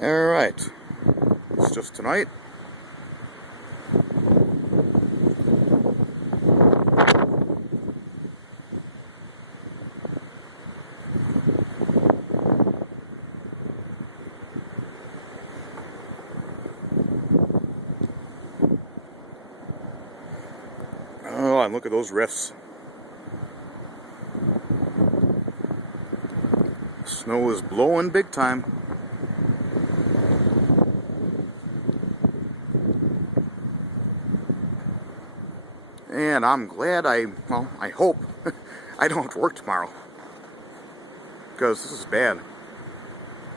Alright, it's just tonight. Oh, and look at those rifts. Snow is blowing big time. And I'm glad I hope I don't have to work tomorrow. Because this is bad.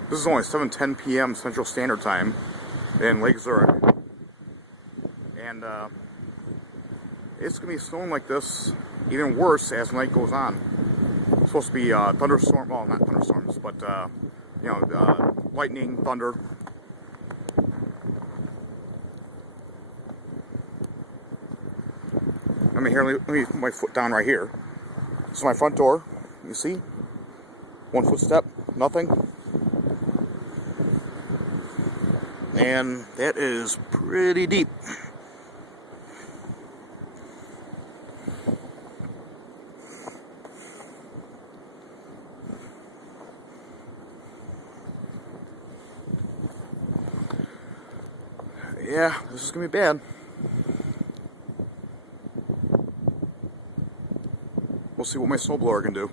This is only 7:10 p.m. Central Standard Time in Lake Zurich. And it's going to be snowing like this, even worse as the night goes on. It's supposed to be thunderstorm, well, not thunderstorms, but, lightning, thunder. I mean, here, let me put my foot down right here. This is my front door. You see? One footstep, nothing. And that is pretty deep. Yeah, this is gonna be bad. We'll see what my snowblower can do.